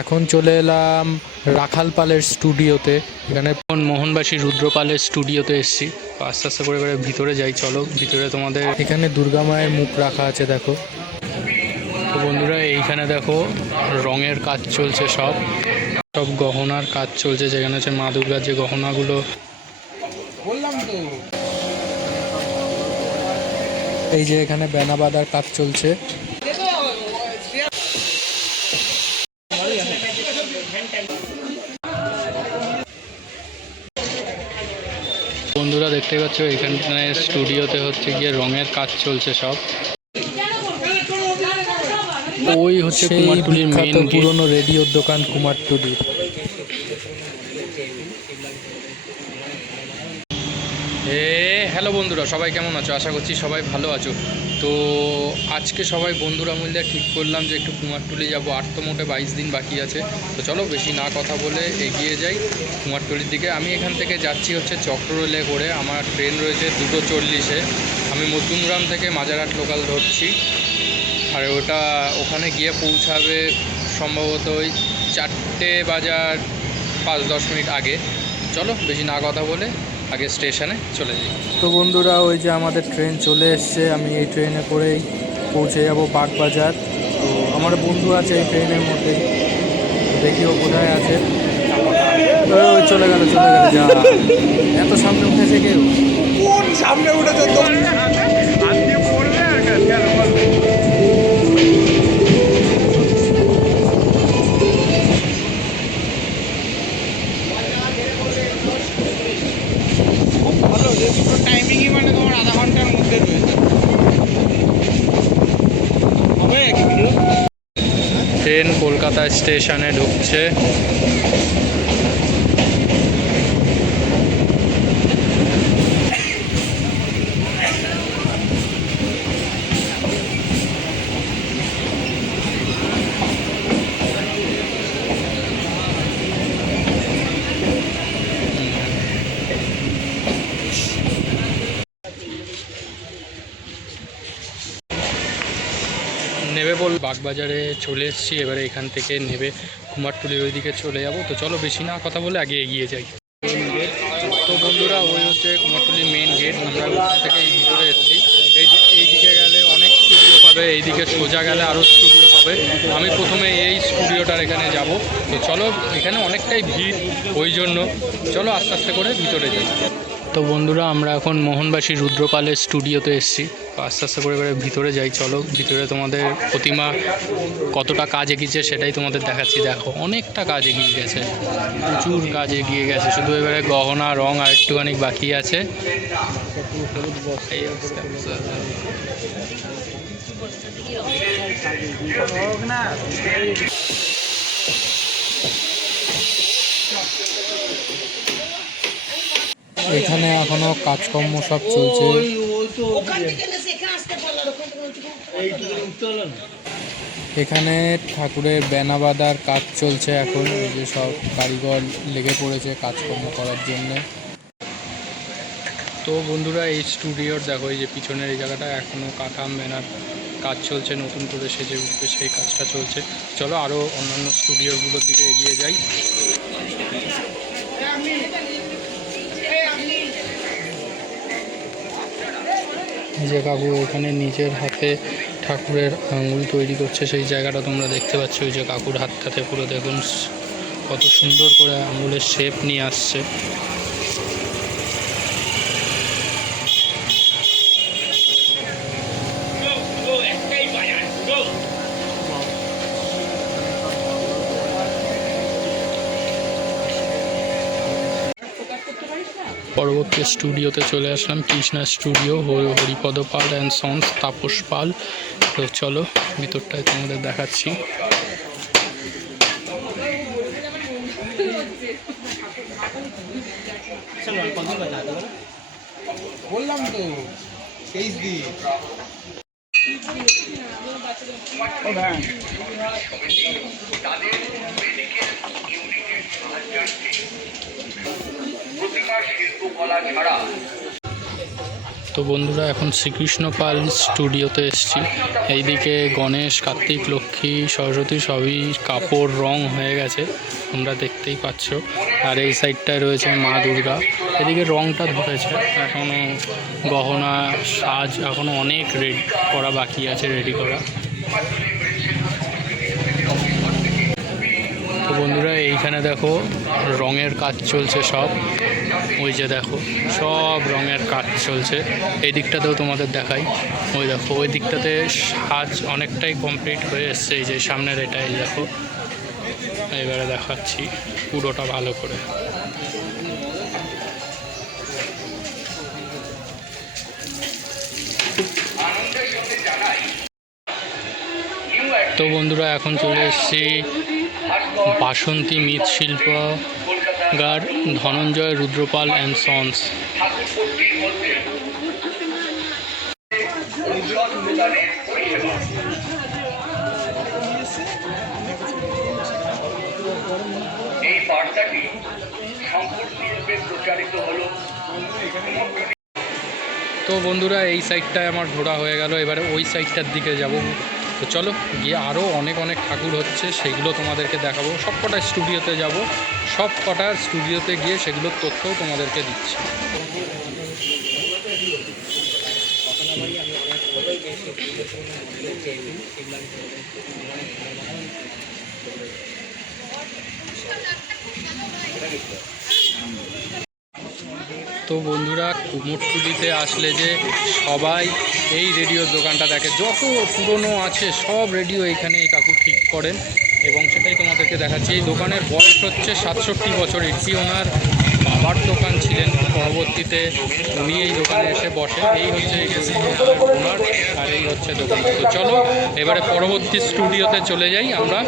এখন চলে এলাম রাখাল পালের স্টুডিওতে। এখানে এখন মোহনবাসী রুদ্রপালের স্টুডিওতে এসেছি। আস্তে আস্তে করে এবারে ভিতরে যাই চলো। ভিতরে তোমাদের এখানে দুর্গা মায়ের মুখ রাখা আছে দেখো। তো বন্ধুরা এইখানে দেখো রঙের কাজ চলছে সব। সব গহনার কাজ চলছে যেখানে হচ্ছে মা দুর্গার যে গহনাগুলো। এই যে এখানে বেনা বাঁধার কাজ চলছে। বন্ধুরা দেখতে পাচ্ছ এখানে স্টুডিওতে হচ্ছে গিয়ে রঙের কাজ চলছে সব। ওই হচ্ছে কুমার কুমারটুলির মেন পুরনো রেডিওর দোকান কুমারটুলির। এ হ্যালো বন্ধুরা, সবাই কেমন আছো? আশা করছি সবাই ভালো আছো। তো আজকে সবাই বন্ধুরা মিলে ঠিক করলাম যে একটু কুমারটুলি যাব। আর তো মোটে বাইশ দিন বাকি আছে। তো চলো বেশি না কথা বলে এগিয়ে যাই কুমারটুলির দিকে। আমি এখান থেকে যাচ্ছি হচ্ছে চক্ররেলে করে। আমার ট্রেন রয়েছে দুটো চল্লিশে। আমি মধ্যমগ্রাম থেকে মাজারহাট লোকাল ধরছি। আর ওটা ওখানে গিয়ে পৌঁছাবে সম্ভবত ওই চারটে বাজার পাঁচ দশ মিনিট আগে। চলো বেশি না কথা বলে আগে স্টেশনে চলে যাই তো বন্ধুরা ওই যে আমাদের ট্রেন চলে এসছে আমি এই ট্রেনে করেই পৌঁছে যাব বাগবাজার তো আমার বন্ধু আছে এই ট্রেনের মধ্যে দেখি ও কোথায় আছে ওই চলে গেল চলে গেল যা এত সামনে উঠেছে কেউ কোন সামনে উঠেছে কলকাতা স্টেশনে ঢুকছে। বাগবাজারে চলে এসেছি, এবারে এখান থেকে নেবে কুমারটুলির ওইদিকে চলে যাব। তো চলো বেশি না কথা বলে আগে এগিয়ে যাই। তো বন্ধুরা, ওই হচ্ছে কুমারটুলির মেন গেট আমরা থেকে এই ভিতরে এসেছি। এই এইদিকে গেলে অনেক স্টুডিও পাবে এইদিকে সোজা গেলে আরও স্টুডিও পাবে। আমি প্রথমে এই স্টুডিওটার এখানে যাব। তো চলো, এখানে অনেকটাই ভিড়, ওই জন্য। চলো আস্তে আস্তে করে ভিতরে যাই। তো বন্ধুরা, আমরা এখন মোহনবাসী রুদ্রপালের স্টুডিওতে এসেছি। আস্তে আস্তে করে এবারে ভিতরে যাই, চলো। ভিতরে তোমাদের প্রতিমা কতটা কাজ এগিয়েছে সেটাই তোমাদের দেখাচ্ছি। দেখো, অনেকটা কাজ এগিয়ে গেছে। প্রচুর কাজ এগিয়ে গেছে। শুধু এবারে গহনা, রং আর একটুখানি বাকি আছে। এখানে এখনও কাজকর্ম সব চলছে। এখানে ঠাকুরের বেনা বাঁধার কাজ চলছে এখন যে সব কারিগর লেগে পড়েছে কাজকর্ম করার জন্য। তো বন্ধুরা, এই স্টুডিওর দেখো, এই যে পিছনের এই জায়গাটা এখনও কাঠাম ব্যানার কাজ চলছে, নতুন করে সেজে উঠবে, সেই কাজটা চলছে। চলো আরও অন্যান্য স্টুডিওগুলোর দিকে এগিয়ে যাই। যে কাকু ওখানে নিজের হাতে ঠাকুরের আঙুল তৈরি করছে, সেই জায়গাটা তোমরা দেখতে পাচ্ছ, ওই যে কাকুর হাতটাতে পুরো দেখুন, কত সুন্দর করে আঙুলের শেপ নিয়ে আসছে। পরবর্তী স্টুডিওতে চলে আসলাম। Krishna studio Haripada Pal and sons Tapas Pal. তো চলো ভিতরটায় তোমাদের দেখাচ্ছি। বললাম তো তেইশ দিন। তো বন্ধুরা, এখন শ্রীকৃষ্ণ পাল স্টুডিওতে এসেছি। এইদিকে গণেশ, কার্তিক, লক্ষ্মী, সরস্বতী সবই কাপড়, রং হয়ে গেছে, তোমরা দেখতেই পাচ্ছ। আর এই সাইডটায় রয়েছে মা দুর্গা। এদিকে রংটা ধরেছে এখনও গহনা, সাজ এখনও অনেক রেডি করা বাকি আছে, রেডি করা। বন্ধুরা, এইখানে দেখো রঙের কাজ চলছে সব। ওই যে দেখো, সব রঙের কাজ চলছে। এই দিকটাতেও তোমাদের দেখাই। ওই দেখো, ওই দিকটাতে সাজ অনেকটাই কমপ্লিট হয়ে এসছে। এই যে সামনের এটাই দেখো। এবারে দেখাচ্ছি পুরোটা ভালো করে। তো বন্ধুরা, এখন চলে এসেছি বাসন্তী মৃৎশিল্প গার ধনঞ্জয় রুদ্রপাল অ্যান্ড সন্স। এই বার্তাটি সম্পূর্ণরূপে প্রচারিত হলো। তো বন্ধুরা এই সাইডটায় আমার ঘোরা হয়ে গেল। এবারে ওই সাইডটার দিকে যাব। তো চলো, গিয়ে আরও অনেক অনেক ঠাকুর হচ্ছে, সেগুলো তোমাদেরকে দেখাবো। সব কটা স্টুডিওতে যাব। সব কটার স্টুডিওতে গিয়ে সেগুলোর তথ্যও তোমাদেরকে দিচ্ছি। তো বন্ধুরা কুমোরটুলিতে আসলে যে সবাই এই রেডিওর দোকানটা দেখে, যত পুরনো আছে সব রেডিও এখানে এই কাকু ঠিক করেন। এবং সেটাই তোমাদেরকে দেখাচ্ছি, এই দোকানের বয়স হচ্ছে সাতষট্টি বছর। এটি ওনার বাবার দোকান ছিলেন। পরবর্তীতে উনি এই দোকানে এসে বসেন এই হচ্ছে ওনার, আর এই হচ্ছে দোকান। তো চলো, এবারে পরবর্তী স্টুডিওতে চলে যাই আমরা।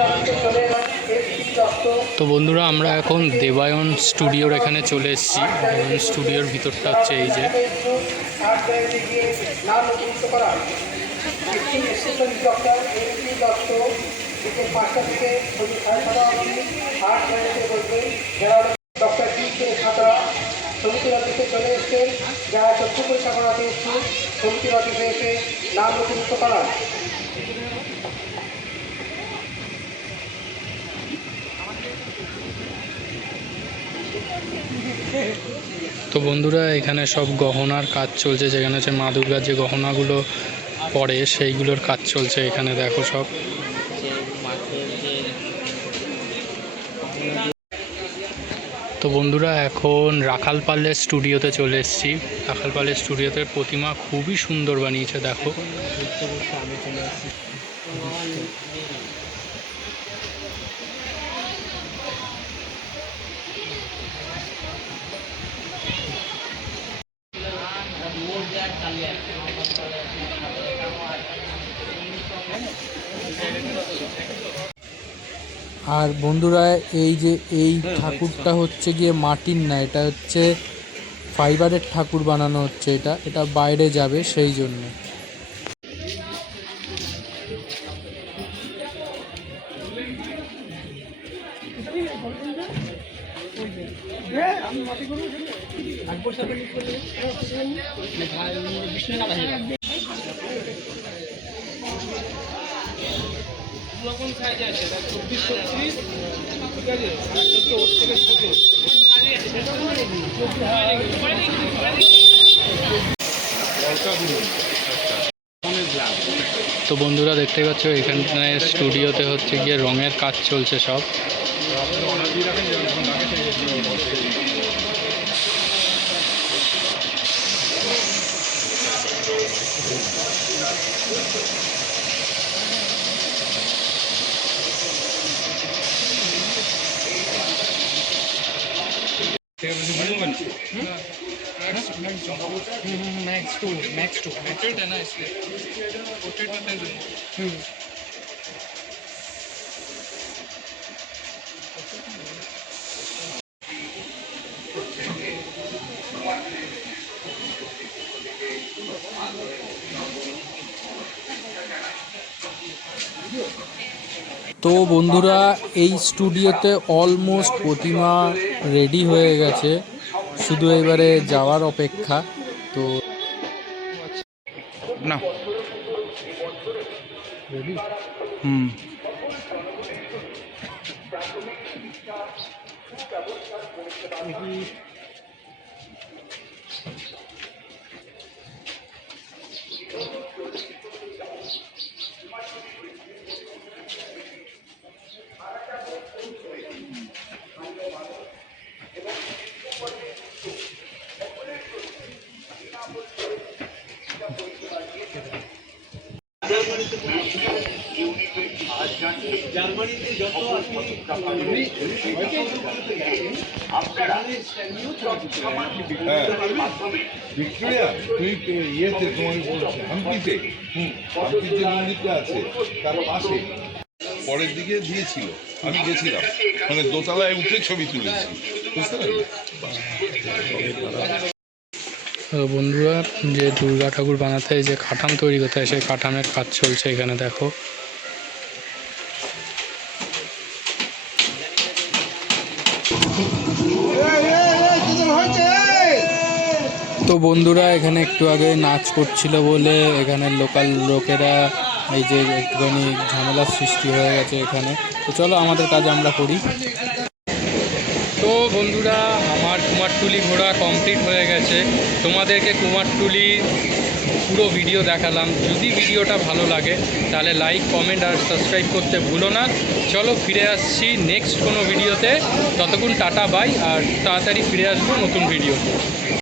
তো বন্ধুরা, আমরা এখন দেবায়ন স্টুডিওর এখানে চলে এসেছি। দেবায়ন স্টুডিওর ভিতরটা হচ্ছে এই যে। যারা চক্ষু পরীক্ষা সমিতির অফিসে এসে নাম নথিভুক্ত করান। বন্ধুরা, এখানে সব গহনার কাজ চলছে। যেখানে হচ্ছে মা দুর্গার যে গহনাগুলো পড়ে সেইগুলোর কাজ চলছে এখানে, দেখো সব। তো বন্ধুরা, এখন রাখাল পালের স্টুডিওতে চলে এসেছি। রাখাল পালের স্টুডিওতে প্রতিমা খুবই সুন্দর বানিয়েছে, দেখো। আর বন্ধুরা, এই যে এই ঠাকুরটা হচ্ছে গিয়ে মাটির না, এটা হচ্ছে ফাইবারের ঠাকুর বানানো হচ্ছে এটা এটা বাইরে যাবে সেই জন্য। রকম সাইজ আছে চব্বিশ ঠিক আছে? তো বন্ধুরা দেখতে পাচ্ছ, এখানে স্টুডিওতে হচ্ছে গিয়ে রঙের কাজ চলছে সব। is a blue one. Hmm? Max, huh? max, hmm, max 2, max 2. Max 2. Max 2. Max 2. Max 2. Max 2. Max 2. তো বন্ধুরা এই স্টুডিওতে অলমোস্ট প্রতিমা রেডি হয়ে গেছে। শুধু এবারে যাওয়ার অপেক্ষা তো না। হুম। ভিক্টোরিয়া তুই ইয়েতে তোমাকে বলছি হাম্পিতে হাম্পির যে মন্দিরটা আছে তার পাশে পরের দিকে দিয়েছিল আমি গেছিলাম মানে দোতলায় উঠে ছবি তুলেছি বুঝতে বন্ধুরা, যে দুর্গা ঠাকুর বানাতে যে খাটাম তৈরি করতে হয়, সেই খাটামের কাজ চলছে এখানে, দেখো। তো বন্ধুরা, এখানে একটু আগে নাচ করছিল বলে এখানে লোকাল লোকেরা এই যে একটুখানি ঝামেলার সৃষ্টি হয়ে গেছে এখানে। তো চলো আমাদের কাজ আমরা করি। তো বন্ধুরা, আমার কুমারটুলি ঘোরা কমপ্লিট হয়ে গেছে। তোমাদেরকে কুমারটুলি পুরো ভিডিও দেখালাম। যদি ভিডিওটা ভালো লাগে, তাহলে লাইক কমেন্ট আর সাবস্ক্রাইব করতে ভুলো না। চলো ফিরে আসছি নেক্সট কোনো ভিডিওতে ততক্ষণ টাটা বাই আর তাড়াতাড়ি ফিরে আসব নতুন ভিডিও